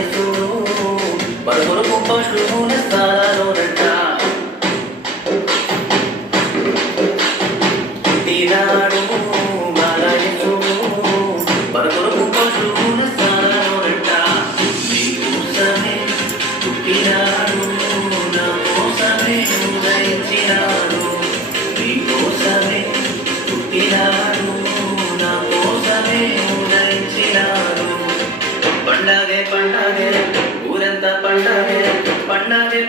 యేసుడు మన కొరకు పశువుల స్థానాలోనంట పుట్టినాడు మన యేసుడు మన కొరకు పశువుల స్థానాలోనంట నీకోసమే పుట్టినాడు నా కోసమే ఉదయించినాడు నీకోసమే పుట్టినాడు నా కోసమే ఉదయించినాడు పండగే పండగే ఊరంతా పండగే పండగే